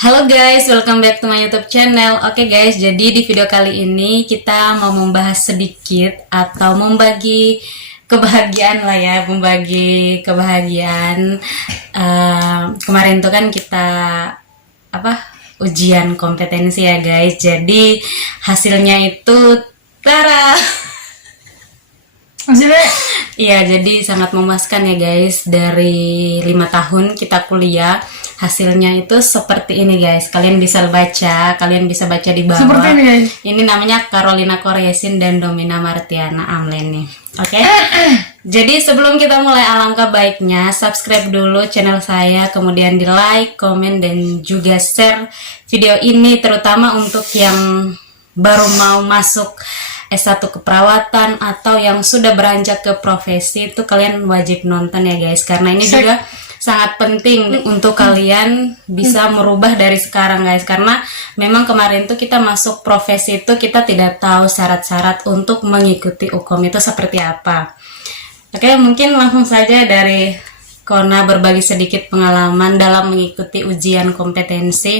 Halo guys, welcome back to my YouTube channel. Oke guys, jadi di video kali ini kita mau membahas sedikit atau membagi kebahagiaan lah ya, membagi kebahagiaan. Kemarin tuh kan kita ujian kompetensi ya guys. Jadi hasilnya itu tara. Maksudnya Iya, jadi sangat memuaskan ya guys. Dari 5 tahun kita kuliah, hasilnya itu seperti ini guys. Kalian bisa baca di bawah. seperti ini guys. Ini namanya Carolina Koresin dan Domina Martiana Amleni. Oke. Jadi sebelum kita mulai, alangkah baiknya subscribe dulu channel saya, kemudian di like, komen, dan juga share video ini, terutama untuk yang baru mau masuk S1 keperawatan atau yang sudah beranjak ke profesi. Itu kalian wajib nonton ya guys, karena ini juga sangat penting untuk kalian bisa merubah dari sekarang guys, karena memang kemarin tuh kita masuk profesi itu kita tidak tahu syarat-syarat untuk mengikuti UKOM itu seperti apa. Oke, mungkin langsung saja dari Kona berbagi sedikit pengalaman dalam mengikuti ujian kompetensi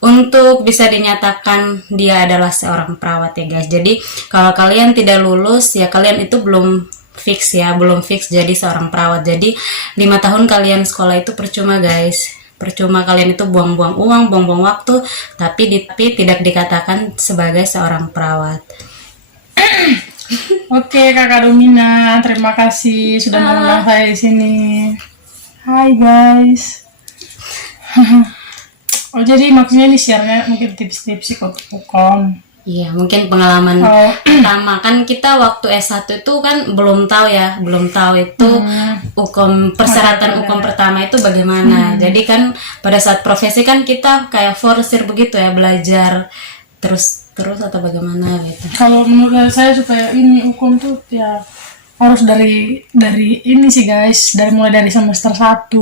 untuk bisa dinyatakan dia adalah seorang perawat ya guys. Jadi kalau kalian tidak lulus ya kalian itu belum fix jadi seorang perawat. Jadi 5 tahun kalian sekolah itu percuma guys. Percuma, kalian itu buang-buang uang, buang-buang waktu, tapi tidak dikatakan sebagai seorang perawat. Oke, Kakak Domina, terima kasih sudah mengundang saya di sini. Hai guys. Oh, jadi maksudnya ini share-nya mungkin tips-tips untuk UKOM. Iya, mungkin pengalaman pertama kan kita waktu S1 itu kan belum tahu itu UKOM, persyaratan UKOM pertama itu bagaimana. Jadi kan pada saat profesi kan kita kayak forsir begitu ya, belajar terus atau bagaimana gitu. Kalau menurut saya supaya ini UKOM tuh ya harus dari ini sih guys, mulai dari semester 1.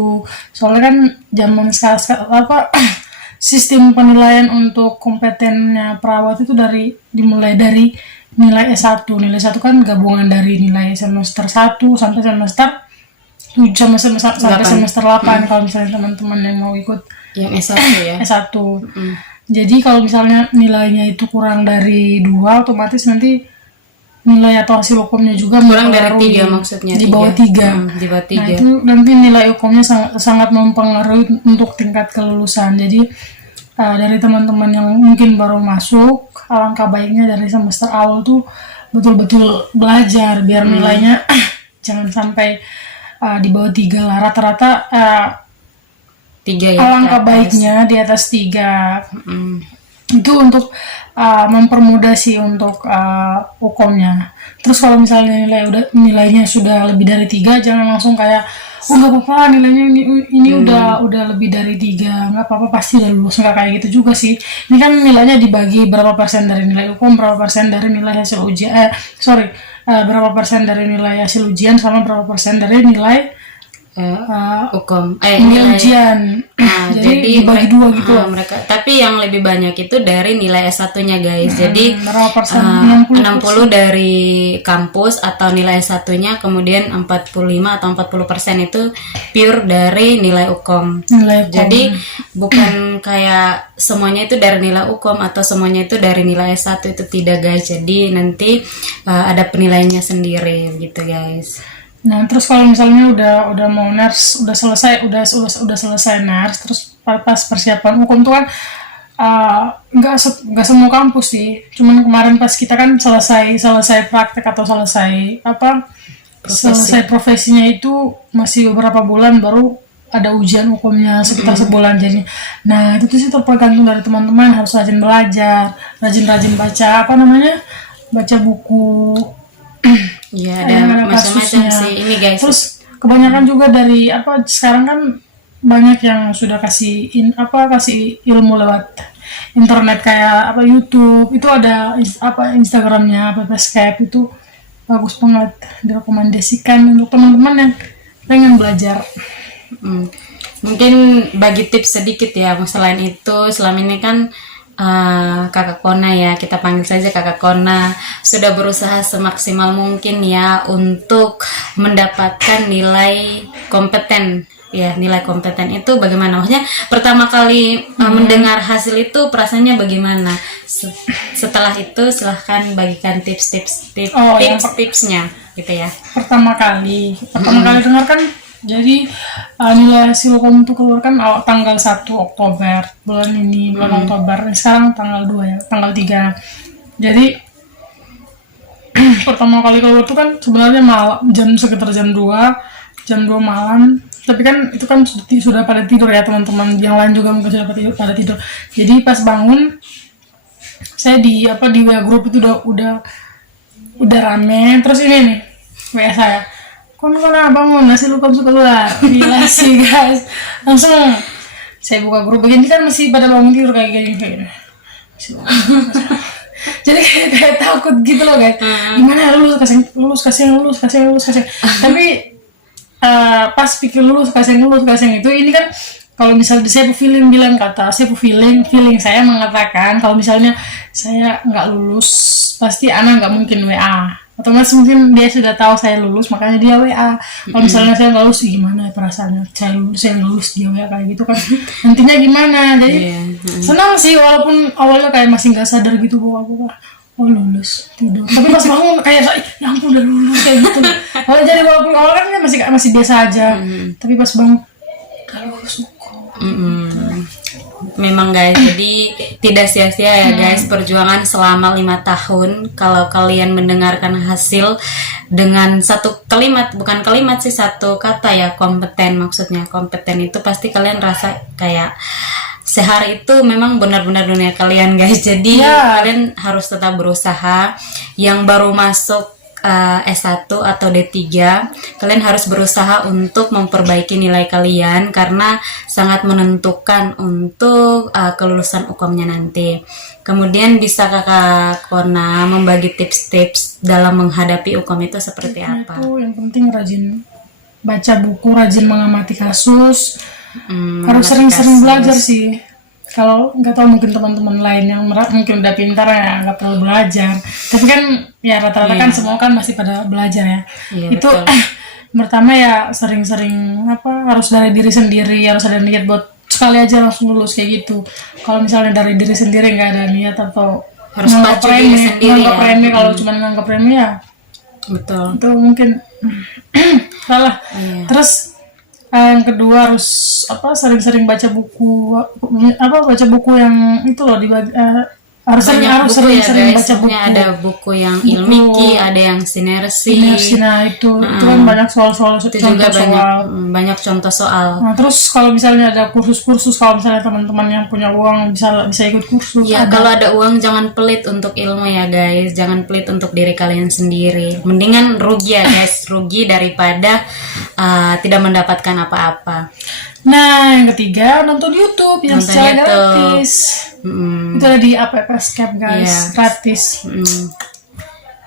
Soalnya kan zaman sekarang sistem penilaian untuk kompetennya perawat itu dimulai dari nilai S1. Nilai 1 kan gabungan dari nilai semester 1 sampai semester 7 sampai semester 8 kalau misalnya teman-teman yang mau ikut yang S1 ya. S1. Jadi kalau misalnya nilainya itu kurang dari 2, otomatis nanti nilai atau hasil UKOM-nya juga kurang dari 3 maksudnya, di bawah 3. Di bawah 3. Nah, itu nanti nilai UKOM-nya sangat mempengaruhi untuk tingkat kelulusan. Jadi dari teman-teman yang mungkin baru masuk, alangkah baiknya dari semester awal tuh betul-betul belajar biar nilainya jangan sampai di bawah 3 lah. Rata-rata 3 ya. Alangkah baiknya di atas 3. Itu untuk mempermudah sih untuk UKOM-nya. Terus kalau misalnya nilainya sudah lebih dari 3, jangan langsung kayak nggak apa-apa nilainya ini udah lebih dari 3, nggak apa-apa pasti udah lulus. Nggak kayak gitu juga sih. Ini kan nilainya dibagi berapa persen dari nilai UKOM, berapa persen dari nilai hasil ujian, berapa persen dari nilai hasil ujian, sama berapa persen dari nilai UKOM nilai ujian. Jadi dibagi 2 gitu lah. Mereka, tapi yang lebih banyak itu dari nilai S1-nya guys. Jadi berapa persen? 60 dari kampus atau nilai S1-nya, kemudian 45 atau 40% itu pure dari nilai UKOM. Jadi bukan kayak semuanya itu dari nilai UKOM atau semuanya itu dari nilai S1, itu tidak guys. Jadi nanti ada penilaiannya sendiri gitu guys. Nah, terus kalau misalnya udah mau nurse, udah selesai nurse, terus pas persiapan hukum tuh kan nggak semua kampus sih. Cuman kemarin pas kita kan selesai praktek atau selesai profesinya itu masih beberapa bulan baru ada ujian hukumnya sekitar sebulan. Jadi nah itu sih tergantung dari teman-teman, harus rajin belajar, rajin baca buku. Iya, ada macam-macam sih ini guys. Terus kebanyakan juga dari sekarang kan banyak yang sudah kasih ilmu lewat internet, kayak YouTube, itu ada Instagramnya Skype, itu bagus banget, direkomendasikan untuk teman-teman yang pengen belajar. Mungkin bagi tips sedikit ya. Selain itu, selama ini kan Kakak Kona ya, kita panggil saja Kakak Kona, sudah berusaha semaksimal mungkin ya untuk mendapatkan nilai kompeten ya nilai kompeten itu bagaimana? Maksudnya pertama kali mendengar hasil itu perasaannya bagaimana? Setelah itu silahkan bagikan tipsnya gitu ya. Pertama kali dengar kan, jadi nilai hasil UKOM itu keluar kan tanggal 1 Oktober bulan Oktober. Sekarang tanggal 2 ya, tanggal 3. Jadi pertama kali keluar itu kan sebenarnya sekitar jam 2 malam, tapi kan itu kan sudah pada tidur ya, teman-teman yang lain juga mungkin sudah pada tidur. Jadi pas bangun saya di WA grup itu udah rame. Terus ini nih WA saya, kon bangun hasil UKOM suka keluar. Gila sih guys, langsung saya buka grup begini kan masih pada bangun tidur kayak gini. Jadi kayak takut gitu loh guys, gimana lulus kasih. Tapi pas pikir lulus kasih itu, ini kan kalau misalnya saya feeling saya mengatakan kalau misalnya saya nggak lulus pasti anak nggak mungkin WA, otomatis mungkin dia sudah tahu saya lulus makanya dia WA. Kalau misalnya saya nggak lulus gimana perasaannya, saya lulus dia WA kayak gitu kan, nantinya gimana. Jadi senang sih, walaupun awalnya kayak masih nggak sadar gitu bahwa aku lulus tidur, tapi pas bangun kayak ya ampun udah lulus kayak gitu. Jadi walaupun awalnya kan masih biasa aja, tapi pas bangun lulus Memang guys, jadi tidak sia-sia ya guys perjuangan selama 5 tahun. Kalau kalian mendengarkan hasil dengan satu kalimat, bukan kalimat sih, satu kata ya, kompeten. Maksudnya kompeten itu pasti kalian rasa kayak sehari itu memang benar-benar dunia kalian guys. Jadi kalian harus tetap berusaha. Yang baru masuk S1 atau D3, kalian harus berusaha untuk memperbaiki nilai kalian karena sangat menentukan untuk kelulusan UKOM-nya nanti. Kemudian bisa Kakak Kona membagi tips-tips dalam menghadapi UKOM itu seperti apa? Itu yang penting rajin baca buku, rajin mengamati kasus, harus sering-sering belajar sih. Kalau nggak tahu mungkin teman-teman lain yang mungkin udah pintar ya nggak perlu belajar, tapi kan ya rata-rata kan semua kan masih pada belajar ya. Itu pertama ya sering-sering harus dari diri sendiri, harus ada niat buat sekali aja langsung lulus kayak gitu. Kalau misalnya dari diri sendiri nggak ada niat atau harus baca diri sendiri ya. Remeh, kalau cuma nganggap remeh ya betul, itu mungkin salah. Terus yang kedua harus sering-sering baca buku yang itu loh harus sering baca buku. Ada buku yang ilmiki, ada yang sinersi. Nah itu kan banyak soal-soal itu juga banyak contoh soal. Nah, terus kalau misalnya ada kursus, kalau misalnya teman-teman yang punya uang bisa ikut kursus. Ya kalau ada uang jangan pelit untuk ilmu ya guys, jangan pelit untuk diri kalian sendiri. Mendingan rugi ya guys, rugi daripada tidak mendapatkan apa-apa. Nah, yang ketiga nonton YouTube yang secara gratis. Itu ada di AppScape guys, gratis.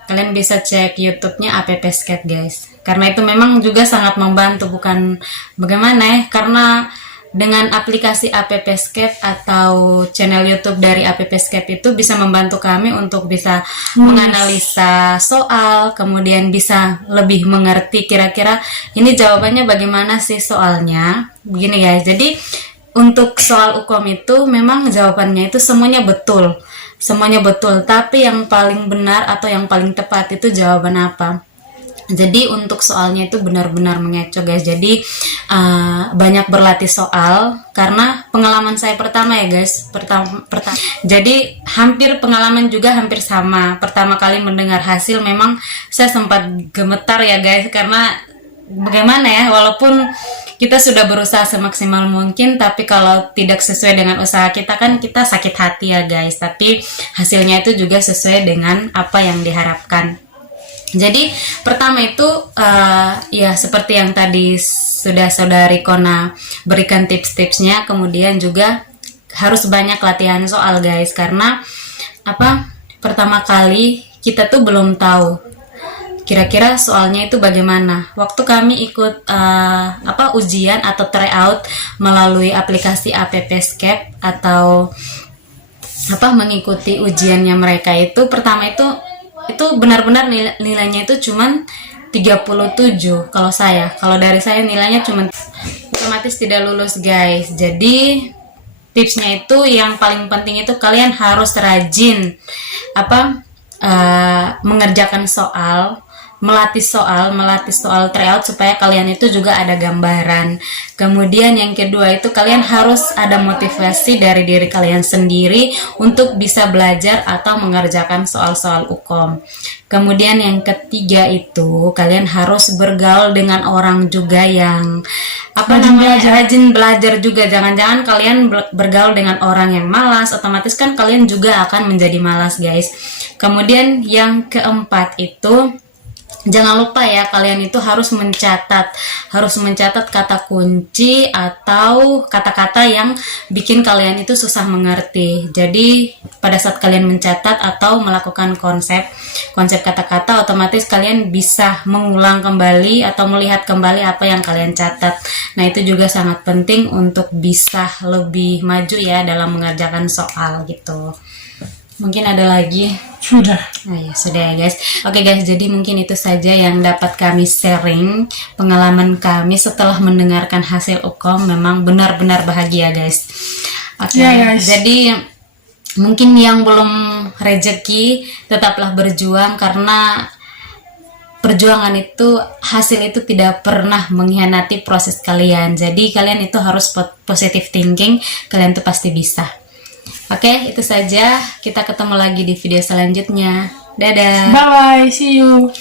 Kalian bisa cek YouTube-nya AppScape guys. Karena itu memang juga sangat membantu, bukan bagaimana ya? Karena dengan aplikasi AppScape atau channel YouTube dari AppScape itu bisa membantu kami untuk bisa menganalisa soal, kemudian bisa lebih mengerti kira-kira ini jawabannya bagaimana sih soalnya. Begini guys, jadi untuk soal UKOM itu memang jawabannya itu semuanya betul, tapi yang paling benar atau yang paling tepat itu jawaban apa. Jadi untuk soalnya itu benar-benar mengecoh guys. Jadi banyak berlatih soal karena pengalaman saya pertama ya guys. Pertama. Jadi pengalaman juga hampir sama. Pertama kali mendengar hasil memang saya sempat gemetar ya guys, karena bagaimana ya, walaupun kita sudah berusaha semaksimal mungkin, tapi kalau tidak sesuai dengan usaha kita kan kita sakit hati ya guys. Tapi hasilnya itu juga sesuai dengan apa yang diharapkan. Jadi pertama itu ya seperti yang tadi sudah saudari Kona berikan tips-tipsnya, kemudian juga harus banyak latihan soal guys, karena pertama kali kita tuh belum tahu kira-kira soalnya itu bagaimana. Waktu kami ikut ujian atau tryout melalui aplikasi AppScape atau mengikuti ujiannya mereka itu, pertama itu benar-benar nilainya itu cuman 37 kalau dari saya nilainya cuman otomatis tidak lulus guys. Jadi tipsnya itu yang paling penting itu kalian harus rajin mengerjakan soal, melatih soal tryout supaya kalian itu juga ada gambaran. Kemudian yang kedua itu kalian harus ada motivasi dari diri kalian sendiri untuk bisa belajar atau mengerjakan soal-soal UKOM. Kemudian yang ketiga itu kalian harus bergaul dengan orang juga yang rajin belajar juga. Jangan-jangan kalian bergaul dengan orang yang malas, otomatis kan kalian juga akan menjadi malas guys. Kemudian yang keempat itu jangan lupa ya, kalian itu harus mencatat kata kunci atau kata-kata yang bikin kalian itu susah mengerti. Jadi pada saat kalian mencatat atau melakukan konsep kata-kata, otomatis kalian bisa mengulang kembali atau melihat kembali apa yang kalian catat. Nah, itu juga sangat penting untuk bisa lebih maju ya dalam mengerjakan soal gitu. Mungkin ada lagi? Sudah. Oh ya, sudah ya guys. Oke guys, jadi mungkin itu saja yang dapat kami sharing. Pengalaman kami setelah mendengarkan hasil UKOM memang benar-benar bahagia guys. Oke, guys. jadi mungkin yang belum rezeki tetaplah berjuang, karena perjuangan itu, hasil itu tidak pernah mengkhianati proses kalian. Jadi kalian itu harus positive thinking, kalian tuh pasti bisa. Oke, itu saja. Kita ketemu lagi di video selanjutnya. Dadah. Bye bye, see you.